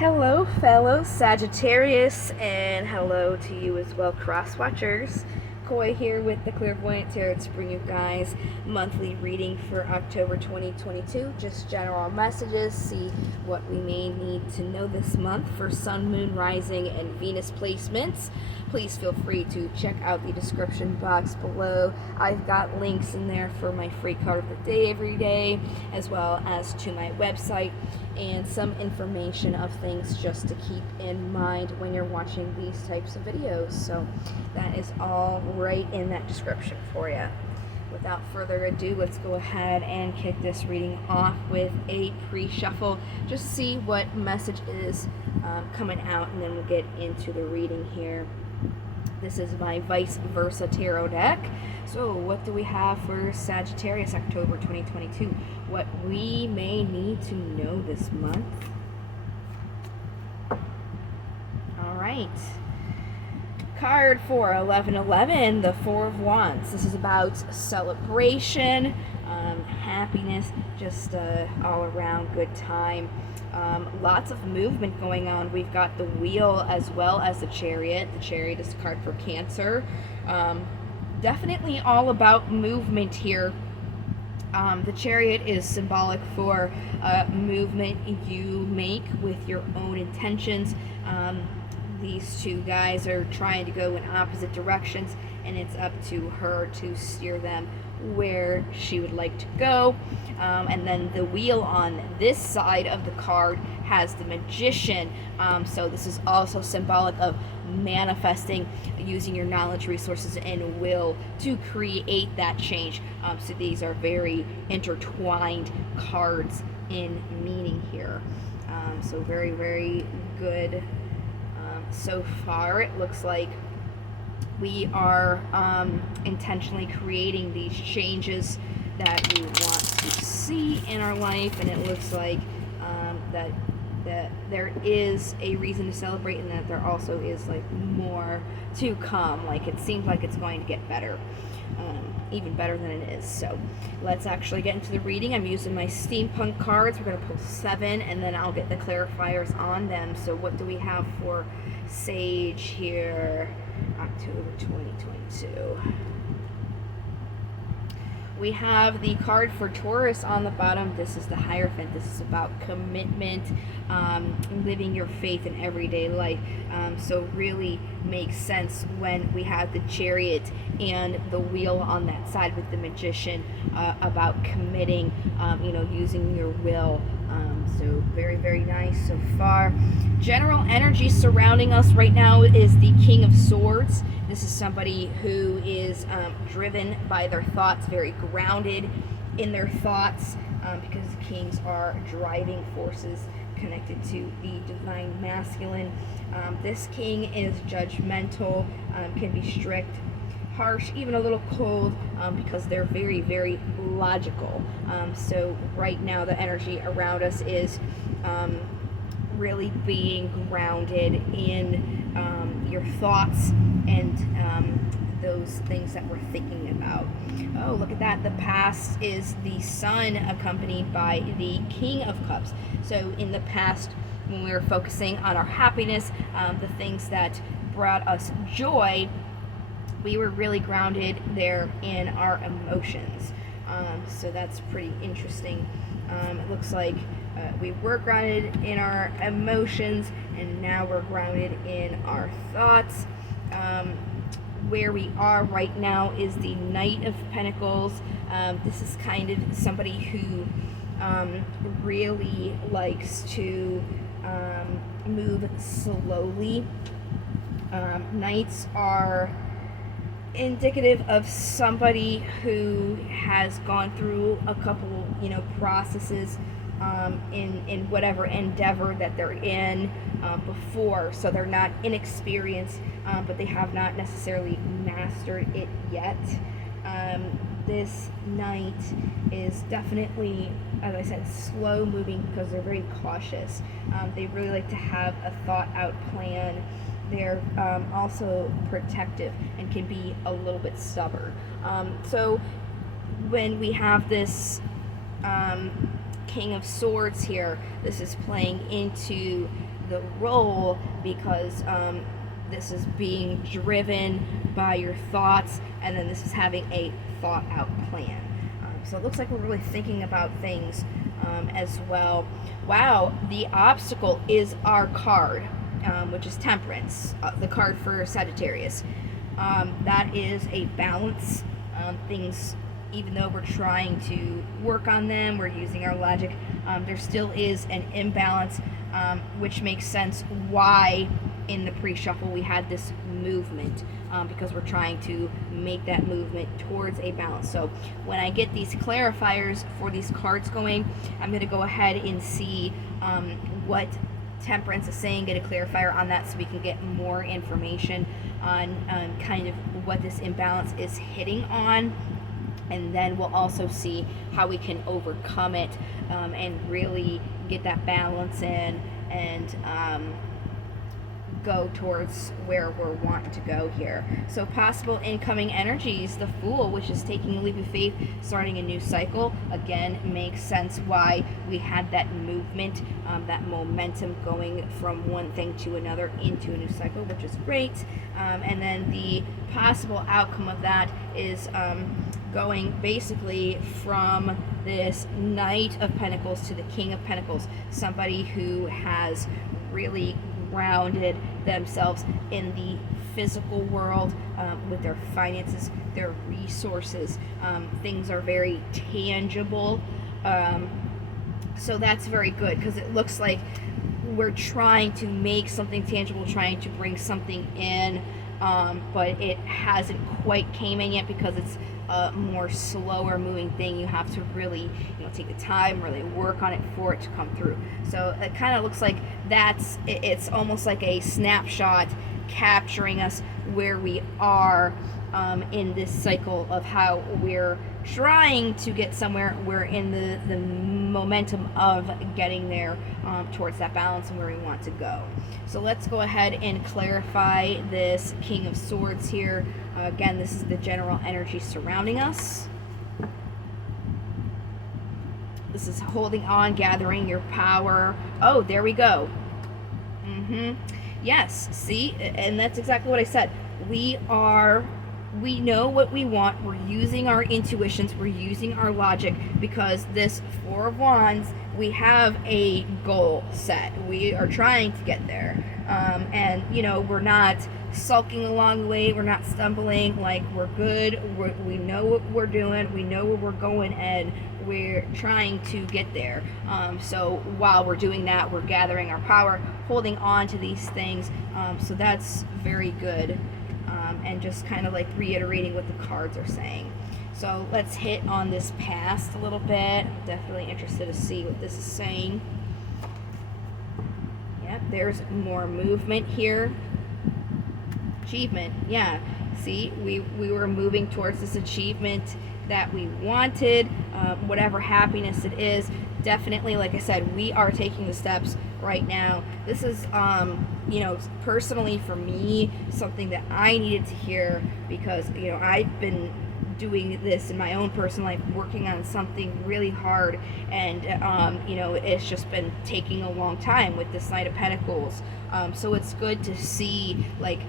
Hello, fellow Sagittarius, and hello to you as well, cross watchers. Koi here with the Clairvoyant Tarot to bring you guys monthly reading for October 2022. Just general messages, see what we may need to know this month for Sun, Moon, Rising, and Venus placements. Please feel free to check out the description box below. I've got links in there for my free card of the day every day, as well as to my website and some information of things just to keep in mind when you're watching these types of videos. So that is all right in that description for you. Without further ado, let's go ahead and kick this reading off with a pre-shuffle. Just see what message is coming out, and then we'll get into the reading here. This is my vice versa tarot deck. So what do we have for Sagittarius October 2022? What we may need to know this month. All right. Card for 1111, the Four of Wands. This is about celebration, happiness, just all around good time. Lots of movement going on. We've got the Wheel as well as the Chariot. The Chariot is a card for Cancer. Definitely all about movement here. The Chariot is symbolic for movement you make with your own intentions. These two guys are trying to go in opposite directions, and it's up to her to steer them where she would like to go. And then the Wheel on this side of the card has the Magician. So this is also symbolic of manifesting, using your knowledge, resources, and will to create that change. So these are very intertwined cards in meaning here. So very, very good so far. It looks like we are intentionally creating these changes that we want to see in our life, and it looks like that there is a reason to celebrate, and that there also is like more to come. Like it seems like it's going to get better, even better than it is. So let's actually get into the reading. I'm using my steampunk cards. We're going to pull 7, and then I'll get the clarifiers on them. So what do we have for Sage here, October 2022? We have the card for Taurus on the bottom. This is the Hierophant. This is about commitment, living your faith in everyday life. So really makes sense when we have the Chariot and the Wheel on that side with the Magician, about committing, using your will. So very, very nice so far. General energy surrounding us right now is the King of Swords. This is somebody who is driven by their thoughts, very grounded in their thoughts, because kings are driving forces connected to the divine masculine. This king is judgmental, can be strict, harsh, even a little cold, because they're very, very logical. So right now the energy around us is really being grounded in your thoughts and those things that we're thinking about. Oh, look at that. The past is the Sun accompanied by the King of Cups. So in the past, when we were focusing on our happiness, the things that brought us joy, we were really grounded there in our emotions. So that's pretty interesting. It looks like we were grounded in our emotions, and now we're grounded in our thoughts. Where we are right now is the Knight of Pentacles. This is kind of somebody who really likes to move slowly. Knights are indicative of somebody who has gone through a couple, processes in whatever endeavor that they're in before. So they're not inexperienced, but they have not necessarily mastered it yet. This knight is definitely, as I said, slow moving because they're very cautious. They really like to have a thought out plan. They're also protective and can be a little bit stubborn. So when we have this King of Swords here, this is playing into the role, because this is being driven by your thoughts, and then this is having a thought out plan. So it looks like we're really thinking about things as well. Wow, the obstacle is our card, which is Temperance, the card for Sagittarius. That is a balance. Things, even though we're trying to work on them, we're using our logic, there still is an imbalance, which makes sense why in the pre-shuffle we had this movement, because we're trying to make that movement towards a balance. So when I get these clarifiers for these cards going, I'm going to go ahead and see what Temperance is saying, get a clarifier on that so we can get more information on kind of what this imbalance is hitting on. And then we'll also see how we can overcome it, and really get that balance in, and go towards where we're wanting to go here. So possible incoming energies, the Fool, which is taking a leap of faith, starting a new cycle. Again, makes sense why we had that movement, that momentum going from one thing to another into a new cycle, which is great. And then the possible outcome of that is going basically from this Knight of Pentacles to the King of Pentacles, somebody who has really grounded themselves in the physical world, with their finances, their resources. Things are very tangible, so that's very good, because it looks like we're trying to make something tangible, trying to bring something in, but it hasn't quite came in yet, because it's a more slower moving thing. You have to really, take the time, really work on it for it to come through. So it kind of looks like it's almost like a snapshot capturing us where we are in this cycle of how we're trying to get somewhere. We're in the momentum of getting there, towards that balance and where we want to go. So let's go ahead and clarify this King of Swords here. Again, this is the general energy surrounding us. This is holding on, gathering your power. Oh, there we go. Yes, see, and that's exactly what I said. We know what we want. We're using our intuitions. We're using our logic, because this Four of Wands, we have a goal set. We are trying to get there. And, we're not sulking along the way. We're not stumbling. Like, we're good. We know what we're doing. We know where we're going, and we're trying to get there. So while we're doing that, we're gathering our power, holding on to these things. So that's very good. And just kind of like reiterating what the cards are saying. So let's hit on this past a little bit. I'm definitely interested to see what this is saying. Yep, there's more movement here. Achievement, yeah. See, we were moving towards this achievement that we wanted, whatever happiness it is. Definitely, like I said, we are taking the steps right now. This is, personally for me, something that I needed to hear, because, I've been doing this in my own personal life, working on something really hard, and, it's just been taking a long time with this Knight of Pentacles. So it's good to see, like,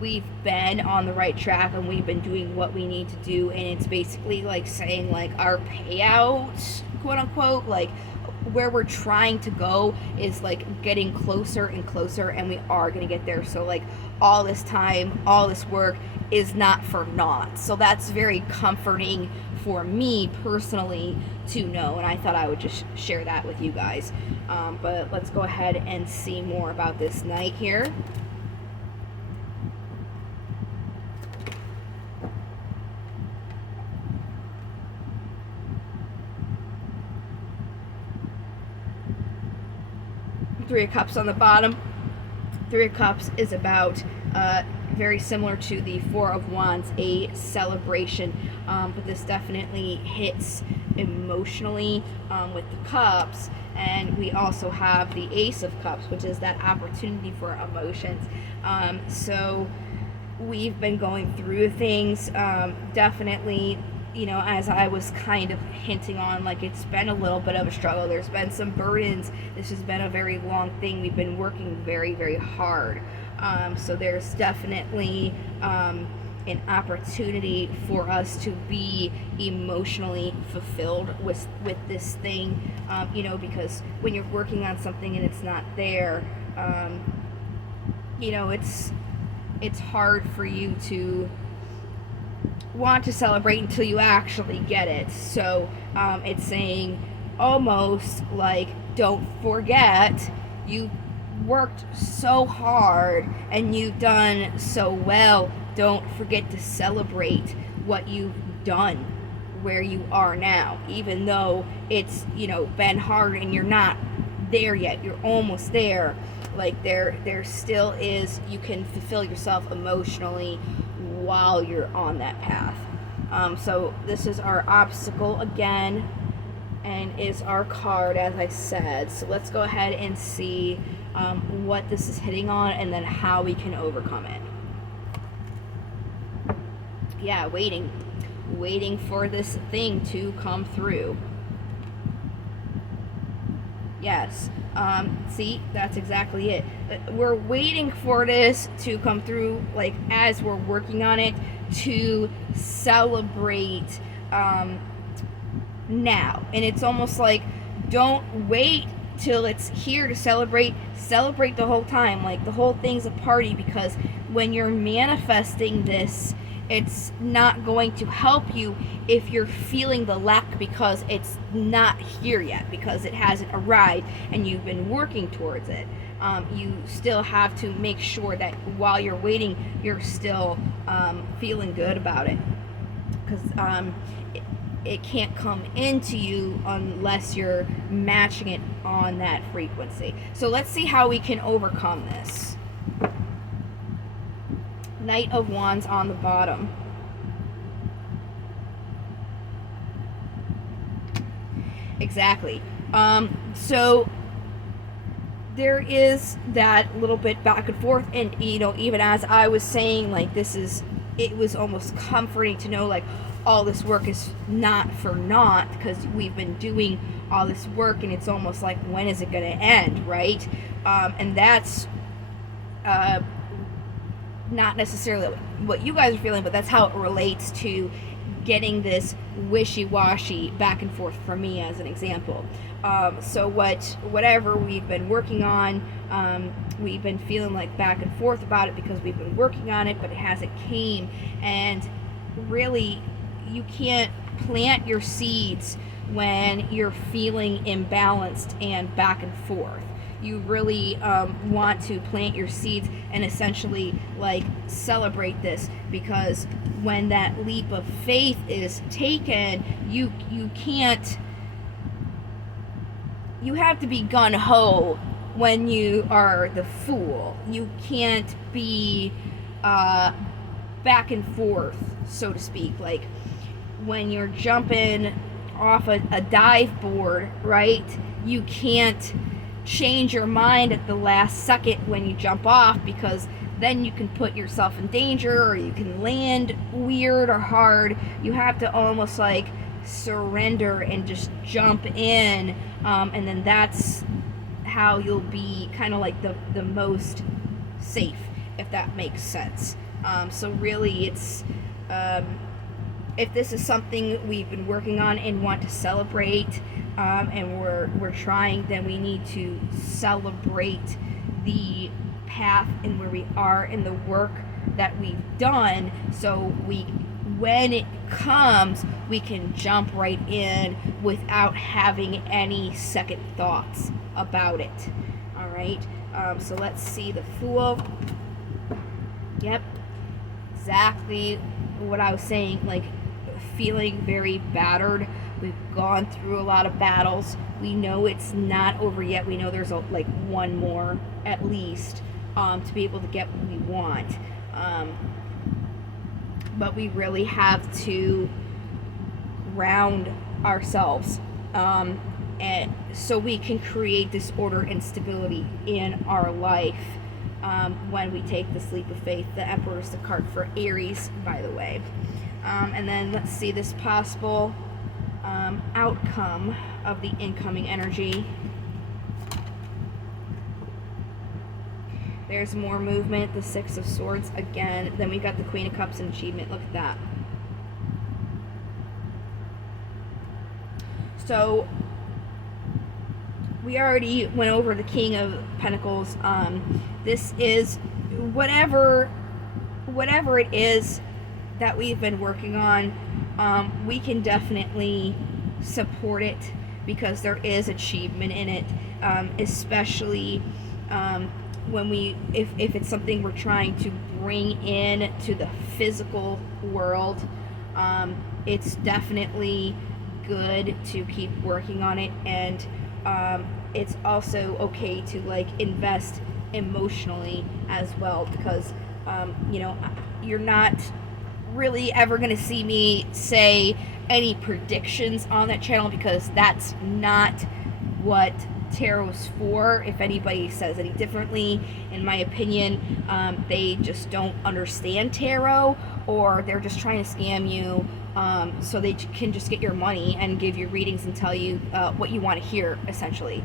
we've been on the right track, and we've been doing what we need to do, and it's basically like saying, like, our payout, quote unquote, like where we're trying to go is like getting closer and closer, and we are going to get there. So like all this time, all this work is not for naught. So that's very comforting for me personally to know, and I thought I would just share that with you guys. But let's go ahead and see more about this Knight here. Three of Cups on the bottom. Three of Cups is about very similar to the Four of Wands, a celebration, but this definitely hits emotionally with the Cups. And we also have the Ace of Cups, which is that opportunity for emotions. So we've been going through things. Definitely you know, as I was kind of hinting on, like, it's been a little bit of a struggle. There's been some burdens. This has been a very long thing. We've been working very, very hard. So there's definitely an opportunity for us to be emotionally fulfilled with this thing, you know, because when you're working on something and it's not there, you know, it's hard for you to want to celebrate until you actually get it. So it's saying almost like, don't forget, you worked so hard and you've done so well. Don't forget to celebrate what you've done where you are now, even though it's, you know, been hard and you're not there yet. You're almost there. Like there still is, you can fulfill yourself emotionally while you're on that path. So this is our obstacle again, and is our card, as I said. So let's go ahead and see what this is hitting on, and then how we can overcome it. Yeah, waiting for this thing to come through. Yes. See, that's exactly it. We're waiting for this to come through, like, as we're working on it, to celebrate now. And it's almost like, don't wait till it's here to celebrate the whole time. Like, the whole thing's a party, because when you're manifesting this, it's not going to help you if you're feeling the lack because it's not here yet, because it hasn't arrived and you've been working towards it. You still have to make sure that while you're waiting, you're still feeling good about it, because it can't come into you unless you're matching it on that frequency. So let's see how we can overcome this. Knight of Wands on the bottom. Exactly. So there is that little bit back and forth, and, you know, even as I was saying, like, it was almost comforting to know, like, all this work is not for naught, because we've been doing all this work, and it's almost like, when is it going to end, right? And that's not necessarily what you guys are feeling, but that's how it relates to getting this wishy-washy back and forth for me, as an example. So whatever we've been working on, we've been feeling like back and forth about it because we've been working on it, but it hasn't came. And really, you can't plant your seeds when you're feeling imbalanced and back and forth. You really want to plant your seeds and essentially, like, celebrate this, because when that leap of faith is taken, you can't, you have to be gung-ho when you are the fool. You can't be back and forth, so to speak. Like, when you're jumping off a dive board, right? You can't change your mind at the last second when you jump off, because then you can put yourself in danger, or you can land weird or hard. You have to almost, like, surrender and just jump in, and then that's how you'll be kind of like the most safe, if that makes sense. So really, it's if this is something we've been working on and want to celebrate, and we're trying, then we need to celebrate the path and where we are in the work that we've done, so when it comes, we can jump right in without having any second thoughts about it. All right, so let's see the Fool. Yep, exactly what I was saying, like, feeling very battered. We've gone through a lot of battles. We know it's not over yet. We know there's like one more at least, to be able to get what we want. But we really have to ground ourselves, and so we can create this order and stability in our life when we take this leap of faith. The Emperor is the card for Aries, by the way. And then let's see this possible outcome of the incoming energy. There's more movement, the Six of Swords again. Then we got the Queen of Cups and achievement. Look at that. So we already went over the King of Pentacles. This is whatever it is that we've been working on. We can definitely support it because there is achievement in it, especially when if it's something we're trying to bring in to the physical world. It's definitely good to keep working on it, and it's also okay to like invest emotionally as well, because you know, you're not really ever going to see me say any predictions on that channel, because that's not what tarot's for. If anybody says any differently, in my opinion, they just don't understand tarot, or they're just trying to scam you so they can just get your money and give you readings and tell you what you want to hear, essentially.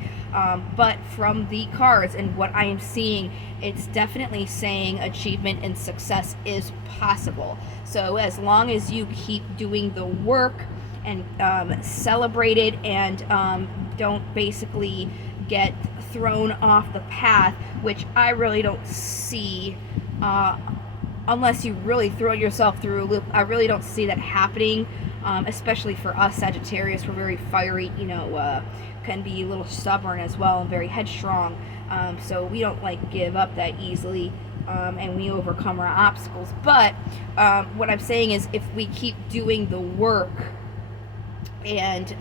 But from the cards and what I am seeing, it's definitely saying achievement and success is possible. So as long as you keep doing the work and celebrate it, and don't basically get thrown off the path, which I really don't see, unless you really throw yourself through a loop. I really don't see that happening, especially for us Sagittarius. We're very fiery, you know, can be a little stubborn as well, and very headstrong, so we don't like give up that easily, and we overcome our obstacles. But what I'm saying is, if we keep doing the work and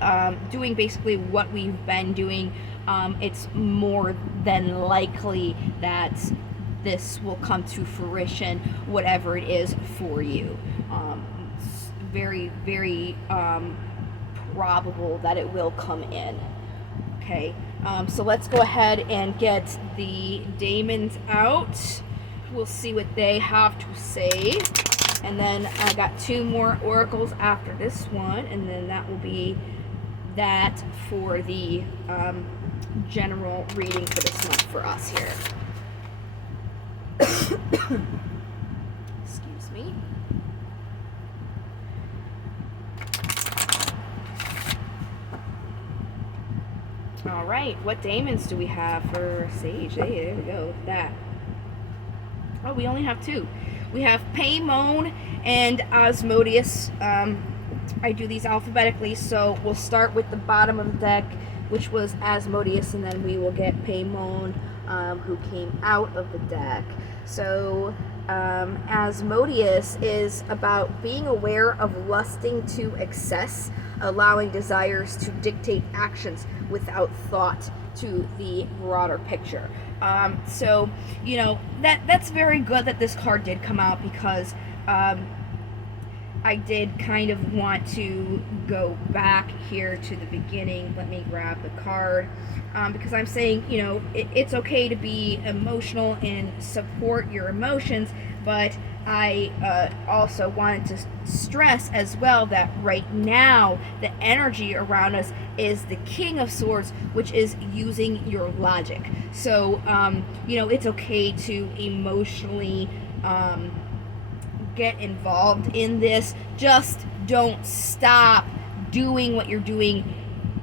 doing basically what we've been doing, it's more than likely that this will come to fruition, whatever it is for you. It's very, very probable that it will come in. Okay, so let's go ahead and get the daemons out. We'll see what they have to say. And then I got 2 more oracles after this one, and then that will be that for the general reading for this month for us here. Excuse me. All right, what daemons do we have for Sage? Hey, there we go. Look at that. Oh, we only have 2. We have Paimon and Asmodeus. I do these alphabetically, so we'll start with the bottom of the deck, which was Asmodeus, and then we will get Paimon, who came out of the deck. So Asmodeus is about being aware of lusting to excess, allowing desires to dictate actions without thought to the broader picture. So, you know, that's very good that this card did come out, because I did kind of want to go back here to the beginning. Let me grab the card, because I'm saying, you know, it's okay to be emotional and support your emotions, but I also wanted to stress as well that right now the energy around us is the King of Swords, which is using your logic. So, you know, it's okay to emotionally get involved in this. Just don't stop doing what you're doing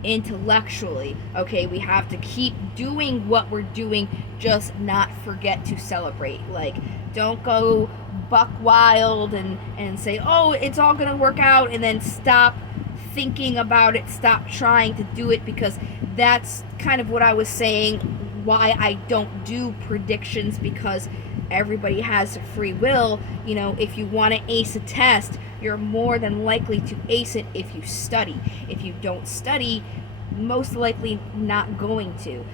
intellectually. Okay, we have to keep doing what we're doing, just not forget to celebrate. Like, don't go buck wild and say, oh, it's all gonna work out, and then stop thinking about it, stop trying to do it, because that's kind of what I was saying, why I don't do predictions, because everybody has free will. You know, if you want to ace a test, you're more than likely to ace it if you study. If you don't study, most likely not going to.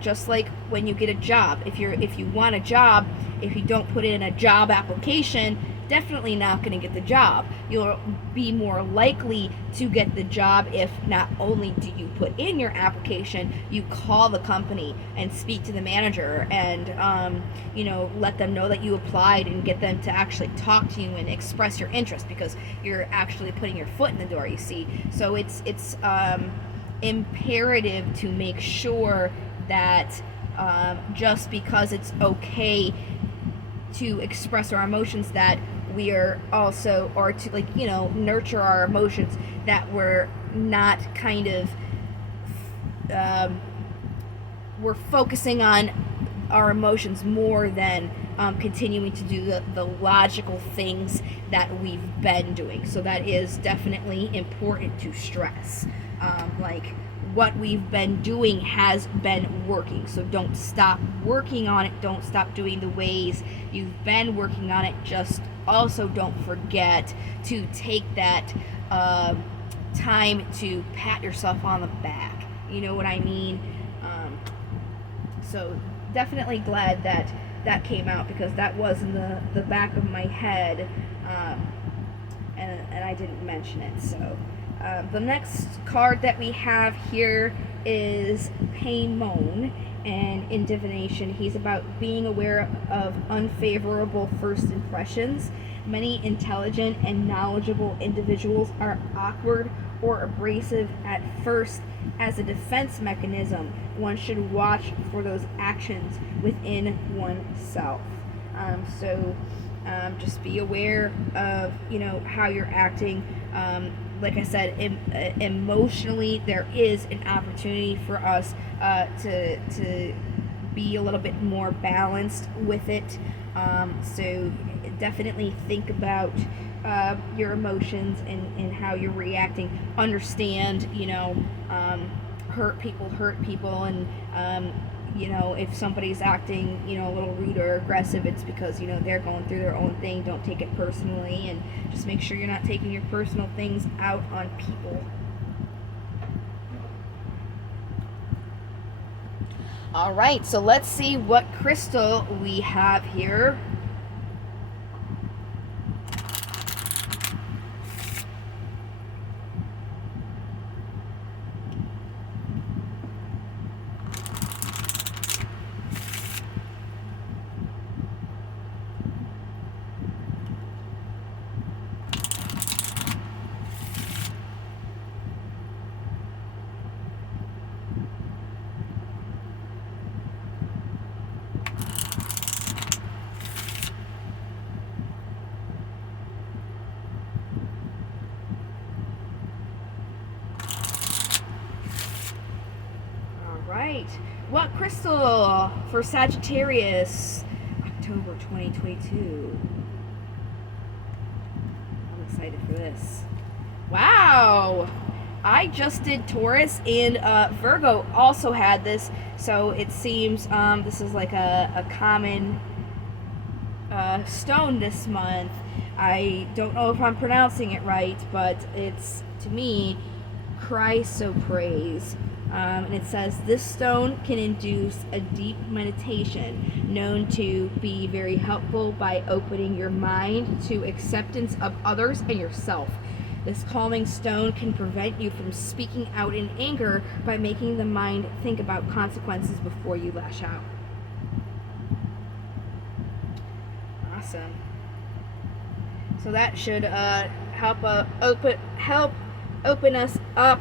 Just like when you get a job, if you want a job, if you don't put in a job application, definitely not going to get the job. You'll be more likely to get the job if not only do you put in your application, you call the company and speak to the manager and let them know that you applied and get them to actually talk to you and express your interest, because you're actually putting your foot in the door, you see. So it's imperative to make sure that just because it's okay to express our emotions, that we are also, or to nurture our emotions, that we're not kind of we're focusing on our emotions more than continuing to do the logical things that we've been doing. So that is definitely important to stress. What we've been doing has been working, so don't stop working on it. Don't stop doing the ways you've been working on it. Just also don't forget to take that time to pat yourself on the back. You know what I mean? So definitely glad that came out, because that was in the back of my head, and I didn't mention it. So the next card that we have here is Paimon, and in divination, he's about being aware of unfavorable first impressions. Many intelligent and knowledgeable individuals are awkward or abrasive at first. As a defense mechanism, one should watch for those actions within oneself. Just be aware of how you're acting. Like I said, emotionally, there is an opportunity for us to be a little bit more balanced with it. So definitely think about your emotions and how you're reacting. Understand, hurt people, and if somebody's acting, a little rude or aggressive, it's because, they're going through their own thing. Don't take it personally, and just make sure you're not taking your personal things out on people. All right, so let's see what crystal we have here. Right. What crystal for Sagittarius October 2022? I'm excited for this. Wow! I just did Taurus, and Virgo also had this, so it seems this is like a common stone this month. I don't know if I'm pronouncing it right, but it's, to me, chrysoprase. And it says, this stone can induce a deep meditation known to be very helpful by opening your mind to acceptance of others and yourself. This calming stone can prevent you from speaking out in anger by making the mind think about consequences before you lash out. Awesome. So that should help open us up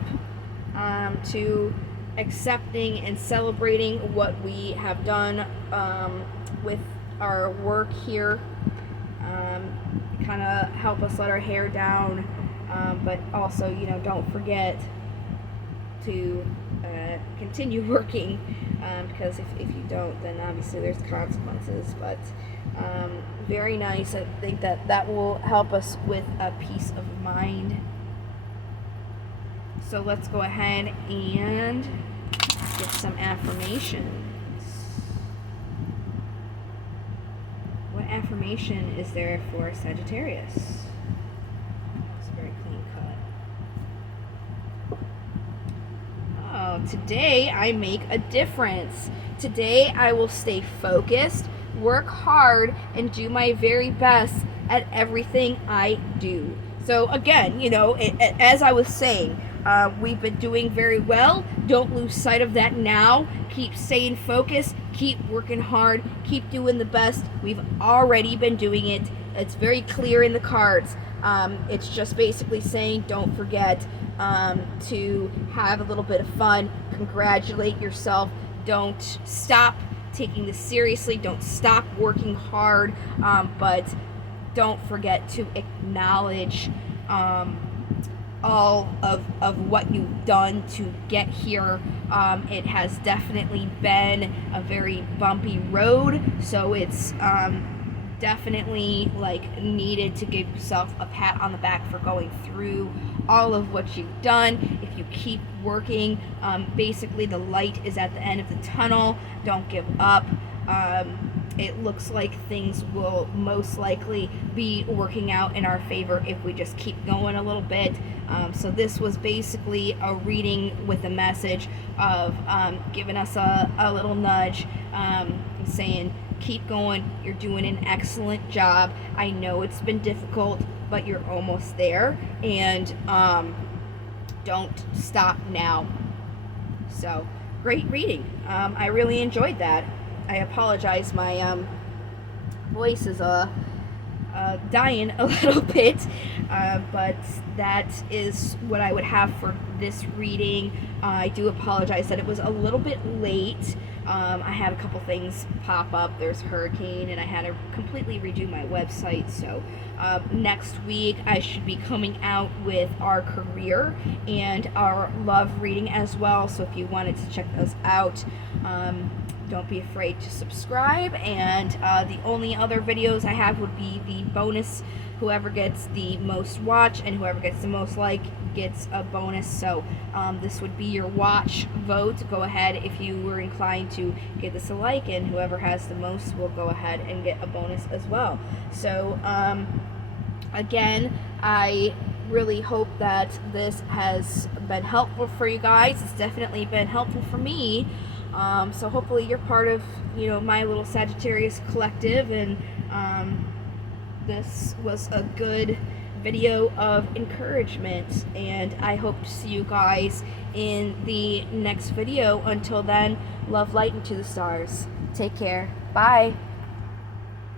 to accepting and celebrating what we have done with our work here. Kind of help us let our hair down, but also, don't forget to continue working, because if you don't, then obviously there's consequences. But very nice. I think that will help us with a peace of mind. So let's go ahead and get some affirmations. What affirmation is there for Sagittarius? It's very clean cut. Oh, today I make a difference. Today I will stay focused, work hard, and do my very best at everything I do. So again, you know, as I was saying, we've been doing very well. Don't lose sight of that now. Keep staying focused. Keep working hard. Keep doing the best. We've already been doing it. It's very clear in the cards. It's just basically saying don't forget to have a little bit of fun. Congratulate yourself. Don't stop taking this seriously. Don't stop working hard. But don't forget to acknowledge all of what you've done to get here. It has definitely been a very bumpy road, so it's definitely like needed to give yourself a pat on the back for going through all of what you've done. If you keep working, basically the light is at the end of the tunnel. Don't give up. It looks like things will most likely be working out in our favor if we just keep going a little bit. So this was basically a reading with a message of giving us a little nudge, saying keep going, you're doing an excellent job. I know it's been difficult, but you're almost there, and don't stop now. So great reading. I really enjoyed that. I apologize, my voice is dying a little bit, but that is what I would have for this reading. I do apologize that it was a little bit late. I had a couple things pop up. There's a hurricane, and I had to completely redo my website. So next week I should be coming out with our career and our love reading as well. So if you wanted to check those out, don't be afraid to subscribe. And the only other videos I have would be the bonus. Whoever gets the most watch and whoever gets the most like gets a bonus. So this would be your watch vote. Go ahead if you were inclined to give this a like, and whoever has the most will go ahead and get a bonus as well. So again, I really hope that this has been helpful for you guys. It's definitely been helpful for me. So hopefully you're part of, you know, my little Sagittarius collective, and this was a good video of encouragement, and I hope to see you guys in the next video. Until then, love, light, and to the stars. Take care. Bye.